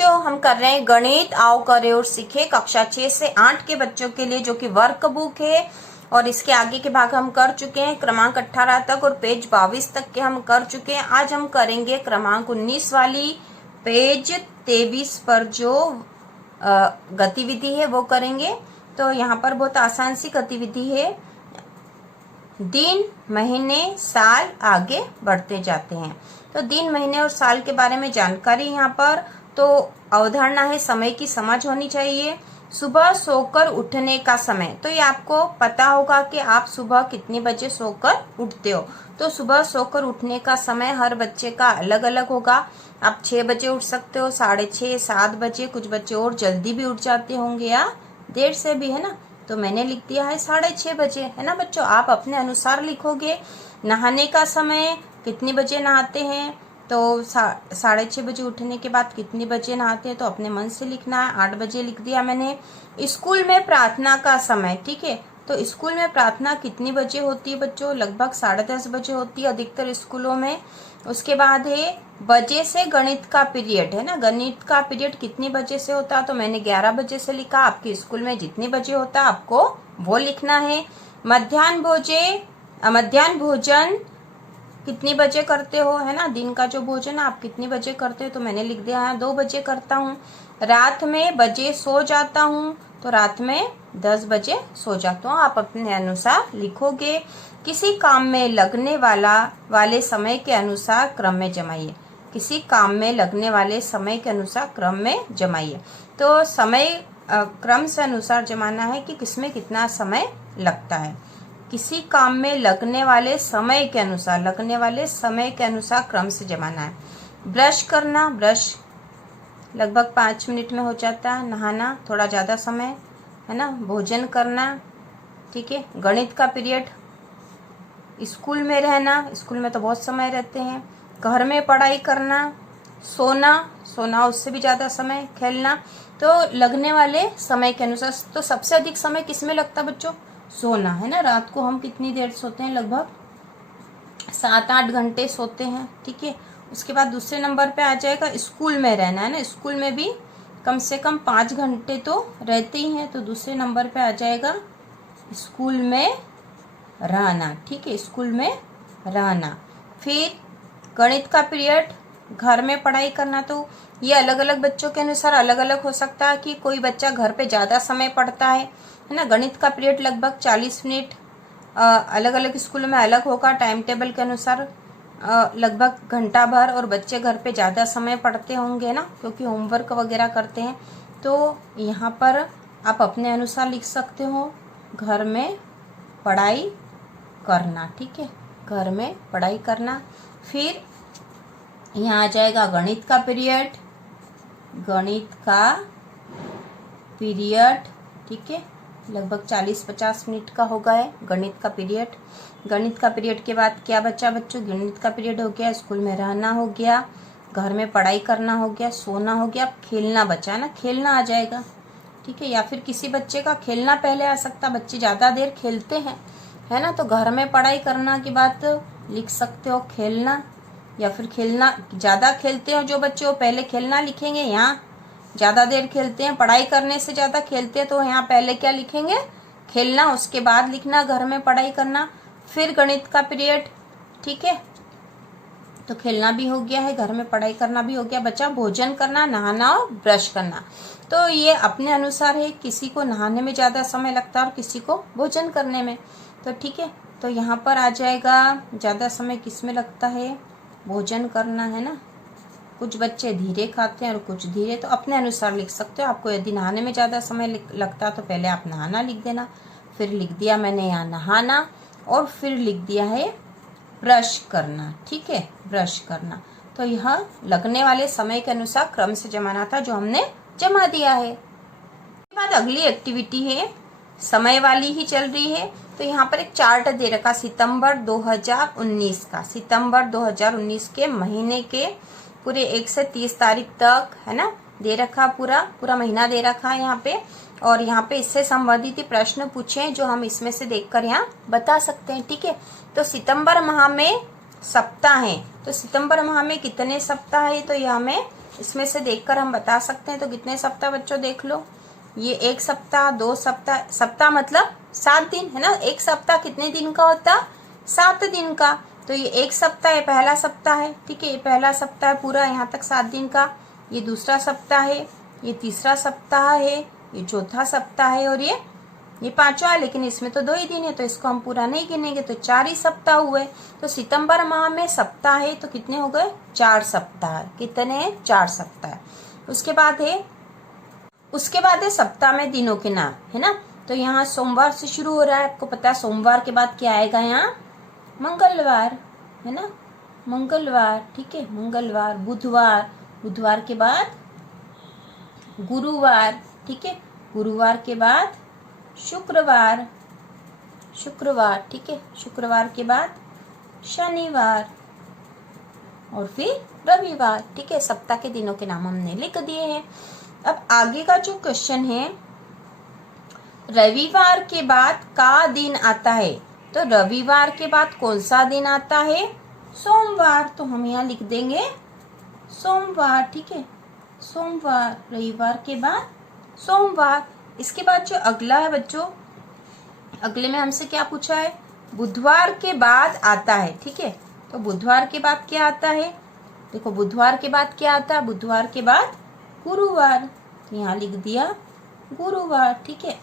बच्चों, हम कर रहे हैं गणित आओ करे और सीखे कक्षा 6 से 8 के बच्चों के लिए, जो कि वर्क बुक है। और इसके आगे के भाग हम कर चुके हैं, क्रमांक 18 तक और पेज 22 तक के हम कर चुके हैं। आज हम करेंगे क्रमांक 19 वाली पेज 23 पर जो गतिविधि है वो करेंगे। तो यहाँ पर बहुत आसान सी गतिविधि है। दिन, महीने, साल आगे बढ़ते जाते हैं। तो दिन, महीने और साल के बारे में जानकारी यहाँ पर। तो अवधारणा है समय की समझ होनी चाहिए। सुबह सोकर उठने का समय, तो ये आपको पता होगा कि आप सुबह कितने बजे सोकर उठते हो। तो सुबह सोकर उठने का समय हर बच्चे का अलग अलग होगा। आप 6 बजे उठ सकते हो, 6:30, 7 बजे, कुछ बच्चे और जल्दी भी उठ जाते होंगे या देर से भी, है ना। तो मैंने लिख दिया है 6:30 बजे, है ना बच्चों। आप अपने अनुसार लिखोगे। नहाने का समय, कितने बजे नहाते हैं, तो 6:30 बजे उठने के बाद कितने बजे नहाते हैं, तो अपने मन से लिखना है। 8 बजे लिख दिया मैंने। स्कूल में प्रार्थना का समय, ठीक है। तो स्कूल में प्रार्थना कितनी बजे होती है बच्चों? लगभग 10:30 बजे होती है अधिकतर स्कूलों में। उसके बाद है बजे से गणित का पीरियड, है ना। गणित का पीरियड कितने बजे से होता है, तो मैंने 11 बजे से लिखा। आपके स्कूल में जितने बजे होता है आपको वो लिखना है। मध्याह्न भोजन कितनी बजे करते हो, है ना। दिन का जो भोजन आप कितनी बजे करते हो, तो मैंने लिख दिया है 2 बजे करता हूँ। रात में बजे सो जाता हूँ, तो रात में 10 बजे सो जाता हूँ। आप अपने अनुसार लिखोगे। किसी काम में लगने वाले समय के अनुसार क्रम में जमाइए। किसी काम में लगने वाले समय के अनुसार क्रम में जमाइए। तो समय क्रम से अनुसार जमाना है कि किसमें कितना समय लगता है। किसी काम में लगने वाले समय के अनुसार क्रम से जमाना है। ब्रश करना, ब्रश लगभग 5 मिनट में हो जाता है। नहाना थोड़ा ज़्यादा समय, है ना। भोजन करना, ठीक है। गणित का पीरियड, स्कूल में रहना, स्कूल में तो बहुत समय रहते हैं। घर में पढ़ाई करना, सोना उससे भी ज़्यादा समय, खेलना। तो लगने वाले समय के अनुसार, तो सबसे अधिक समय किसमें लगता है बच्चों? सोना, है ना। रात को हम कितनी देर सोते हैं? लगभग 7-8 घंटे सोते हैं, ठीक है। उसके बाद दूसरे नंबर पे आ जाएगा स्कूल में रहना, है ना। स्कूल में भी कम से कम 5 घंटे तो रहते ही हैं। तो दूसरे नंबर पे आ जाएगा स्कूल में रहना, ठीक है। स्कूल में रहना। फिर गणित का पीरियड, घर में पढ़ाई करना। तो ये अलग अलग बच्चों के अनुसार अलग अलग हो सकता है कि कोई बच्चा घर पे ज़्यादा समय पढ़ता है ना। गणित का पीरियड लगभग 40 मिनट, अलग अलग स्कूलों में अलग होगा टाइम टेबल के अनुसार, लगभग घंटा भर। और बच्चे घर पे ज़्यादा समय पढ़ते होंगे ना, क्योंकि होमवर्क वगैरह करते हैं। तो यहाँ पर आप अपने अनुसार लिख सकते हो, घर में पढ़ाई करना, ठीक है। घर में पढ़ाई करना। फिर यहाँ आ जाएगा गणित का पीरियड, ठीक है। लगभग 40-50 मिनट का होगा है गणित का पीरियड। गणित का पीरियड के बाद क्या बचा बच्चों? गणित का पीरियड हो गया, स्कूल में रहना हो गया, घर में पढ़ाई करना हो गया, सोना हो गया, खेलना बचा ना। खेलना आ जाएगा, ठीक है। या फिर किसी बच्चे का खेलना पहले आ सकता, बच्चे ज़्यादा देर खेलते हैं, है ना। तो घर में पढ़ाई करना की बात लिख सकते हो खेलना। या फिर खेलना ज़्यादा खेलते हो जो बच्चे, वो पहले खेलना लिखेंगे। यहाँ ज़्यादा देर खेलते हैं, पढ़ाई करने से ज़्यादा खेलते हैं, तो यहाँ पहले क्या लिखेंगे? खेलना। उसके बाद लिखना घर में पढ़ाई करना। फिर गणित का पीरियड, ठीक है। तो खेलना भी हो गया है, घर में पढ़ाई करना भी हो गया। बचा भोजन करना, नहाना और ब्रश करना। तो ये अपने अनुसार है, किसी को नहाने में ज़्यादा समय लगता है और किसी को भोजन करने में। तो ठीक है, तो यहाँ पर आ जाएगा ज़्यादा समय किस में लगता है? भोजन करना, है ना। कुछ बच्चे धीरे खाते हैं और कुछ धीरे, तो अपने अनुसार लिख सकते हो। आपको यदि नहाने में ज़्यादा समय लगता है तो पहले आप नहाना लिख देना। फिर लिख दिया मैंने यहाँ नहाना, और फिर लिख दिया है ब्रश करना, ठीक है। ब्रश करना। तो यह लगने वाले समय के अनुसार क्रम से जमाना था, जो हमने जमा दिया है। उसके बाद अगली एक्टिविटी है, समय वाली ही चल रही है। तो यहाँ पर एक चार्ट दे रखा सितंबर 2019 का। सितंबर 2019 के महीने के पूरे 1 से 30 तारीख तक, है ना, दे रखा। पूरा महीना दे रखा है यहाँ पे। और यहाँ पे इससे संबंधित प्रश्न पूछे जो हम इसमें से देखकर यहाँ बता सकते हैं, ठीक है। तो सितंबर माह में सप्ताह है, तो सितंबर माह में कितने सप्ताह है? तो यहाँ में इसमें से देखकर हम बता सकते हैं। तो कितने सप्ताह बच्चों देख लो, ये 1 सप्ताह, 2 सप्ताह, सप्ताह मतलब 7 दिन है ना। एक सप्ताह कितने दिन का होता, 7 दिन का। तो ये 1 सप्ताह, ये पहला सप्ताह है, ठीक है, ये पहला सप्ताह है पूरा, यहाँ तक 7 दिन का। ये दूसरा सप्ताह है, ये तीसरा सप्ताह है, ये चौथा सप्ताह है, और ये पांचवा है। लेकिन इसमें तो 2 ही दिन है, तो इसको हम पूरा नहीं गिनेंगे, तो 4 ही सप्ताह हुए। तो सितंबर माह में सप्ताह है तो कितने हो गए, 4 सप्ताह। कितने हैं, 4 सप्ताह। उसके बाद है सप्ताह में दिनों के नाम, है ना। तो यहाँ सोमवार से शुरू हो रहा है, आपको पता है सोमवार के बाद क्या आएगा, यहाँ मंगलवार, है ना, मंगलवार, ठीक है, मंगलवार, बुधवार, बुधवार के बाद गुरुवार, ठीक है, गुरुवार के बाद शुक्रवार, शुक्रवार, ठीक है, शुक्रवार के बाद शनिवार, और फिर रविवार, ठीक है। सप्ताह के दिनों के नाम हमने लिख दिए हैं। अब आगे का जो क्वेश्चन है, रविवार के बाद का दिन आता है, तो रविवार के बाद कौन सा दिन आता है, सोमवार। तो हम यहाँ लिख देंगे सोमवार, ठीक है, सोमवार, रविवार के बाद सोमवार। इसके बाद जो अगला है बच्चों, अगले में हमसे क्या पूछा है, बुधवार के बाद आता है, ठीक है। तो बुधवार के बाद क्या आता है, देखो बुधवार के बाद क्या आता है, बुधवार के बाद गुरुवार, तो यहाँ लिख दिया गुरुवार, ठीक है।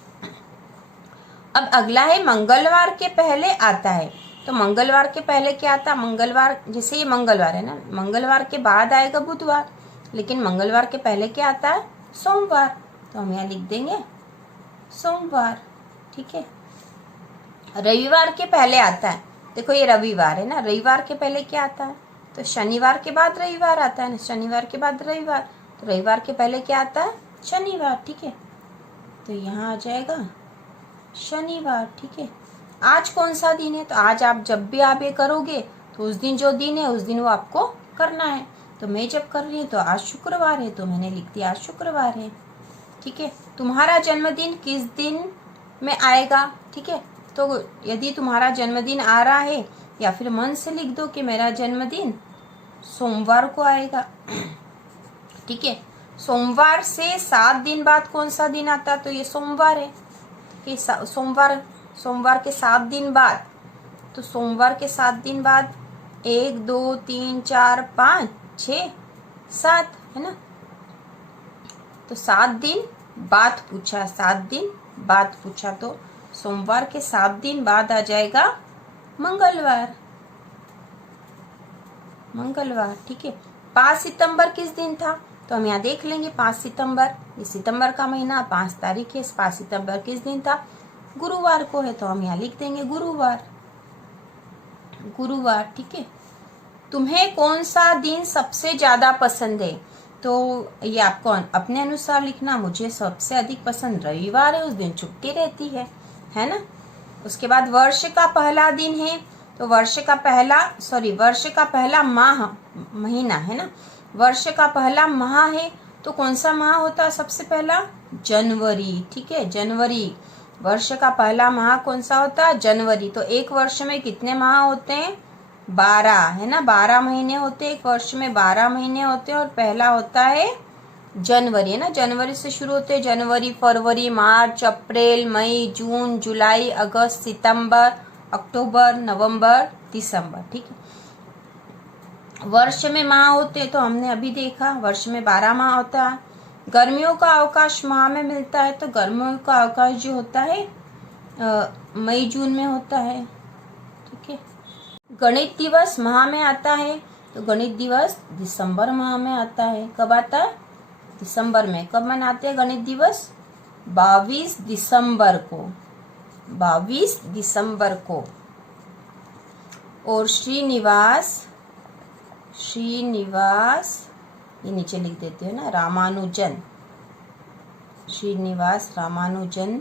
अब अगला है मंगलवार के पहले आता है, तो मंगलवार के पहले क्या आता है, मंगलवार, जैसे ये मंगलवार है ना, मंगलवार के बाद आएगा बुधवार, लेकिन मंगलवार के पहले क्या आता है, सोमवार, तो हम यहाँ लिख देंगे सोमवार, ठीक है। रविवार के पहले आता है, देखो ये रविवार है ना, रविवार के पहले क्या आता है, तो शनिवार के बाद रविवार आता है ना, शनिवार के बाद रविवार, तो रविवार के पहले क्या आता है, शनिवार, ठीक है। तो यहाँ आ जाएगा शनिवार, ठीक है। आज कौन सा दिन है, तो आज आप जब भी आप ये करोगे तो उस दिन जो दिन है उस दिन वो आपको करना है। तो मैं जब कर रही हूँ तो आज शुक्रवार है, तो मैंने लिख दिया आज शुक्रवार है, ठीक है। तुम्हारा जन्मदिन किस दिन में आएगा, ठीक है। तो यदि तुम्हारा जन्मदिन आ रहा है, या फिर मन से लिख दो कि मेरा जन्मदिन सोमवार को आएगा, ठीक है। सोमवार से 7 दिन बाद कौन सा दिन आता, तो ये सोमवार है कि सोमवार के 7 दिन बाद, तो सोमवार के 7 दिन बाद 1 2 3 4 5 6 7 है ना। तो 7 दिन बाद पूछा, 7 दिन बाद पूछा, तो सोमवार के 7 दिन बाद आ जाएगा मंगलवार, मंगलवार, ठीक है। 5 सितंबर किस दिन था, तो हम यहाँ देख लेंगे 5 सितंबर, ये सितंबर का महीना 5 तारीख है, 5 सितंबर किस दिन था, गुरुवार को है, तो हम यहाँ लिख देंगे गुरुवार, गुरुवार, ठीक है। तुम्हें कौन सा दिन सबसे ज्यादा पसंद है, तो ये आपको अपने अनुसार लिखना। मुझे सबसे अधिक पसंद रविवार है, उस दिन छुट्टी रहती है ना। उसके बाद वर्ष का पहला दिन है, तो वर्ष का पहला महीना है ना, वर्ष का पहला माह है, तो कौन सा माह होता है सबसे पहला, जनवरी, ठीक है, जनवरी। वर्ष का पहला माह कौन सा होता है, जनवरी। तो एक वर्ष में कितने माह होते हैं, 12 है ना, 12 महीने होते हैं, एक वर्ष में 12 महीने होते हैं, और पहला होता है जनवरी, है ना। जनवरी से शुरू होते हैं, जनवरी, फरवरी, मार्च, अप्रैल, मई, जून, जुलाई, अगस्त, सितंबर, अक्टूबर, नवंबर, दिसंबर, ठीक है। वर्ष में माह होते हैं, तो हमने अभी देखा वर्ष में 12 माह होता है। गर्मियों का अवकाश माह में मिलता है, तो गर्मियों का अवकाश जो होता है मई जून में होता है, ठीक है। गणित दिवस माह में आता है, तो गणित दिवस दिसंबर माह में आता है। कब आता है, दिसंबर में। कब मनाते हैं गणित दिवस, 22 दिसंबर को, 22 दिसंबर को। और श्रीनिवास, ये नीचे लिख देते हैं ना, रामानुजन, श्रीनिवास रामानुजन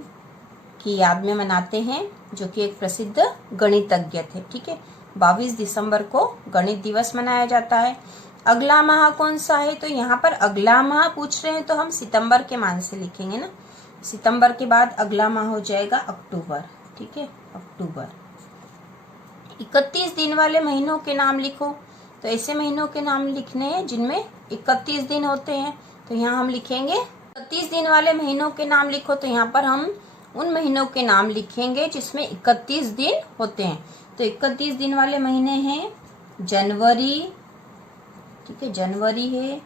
की याद में मनाते हैं, जो कि एक प्रसिद्ध गणितज्ञ थे, ठीक है। 22 दिसंबर को गणित दिवस मनाया जाता है। अगला माह कौन सा है, तो यहाँ पर अगला माह पूछ रहे हैं, तो हम सितंबर के मान से लिखेंगे ना। सितंबर के बाद अगला माह हो जाएगा अक्टूबर, ठीक है, अक्टूबर। 31 दिन वाले महीनों के नाम लिखो, तो ऐसे महीनों के नाम लिखने हैं जिनमें 31 दिन होते हैं। तो यहाँ हम लिखेंगे 31 दिन वाले महीनों के नाम लिखो। तो यहाँ पर हम उन महीनों के नाम लिखेंगे जिसमें 31 दिन होते हैं। तो 31 दिन वाले महीने हैं जनवरी, ठीक है, जनवरी है,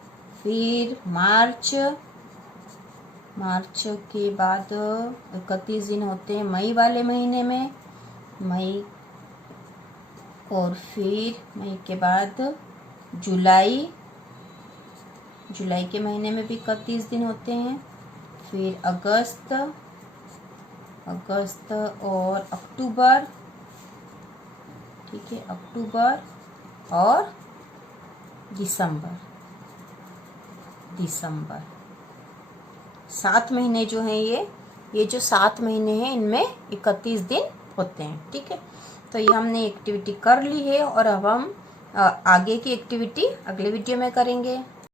फिर मार्च, मार्च के बाद 31 दिन होते हैं मई वाले महीने में, मई, और फिर मई के बाद जुलाई, जुलाई के महीने में भी 31 दिन होते हैं, फिर अगस्त, अगस्त और अक्टूबर, ठीक है, अक्टूबर और दिसंबर, दिसंबर। 7 महीने जो हैं ये जो 7 महीने हैं इनमें 31 दिन होते हैं, ठीक है। तो ये हमने एक्टिविटी कर ली है और अब हम आगे की एक्टिविटी अगले वीडियो में करेंगे।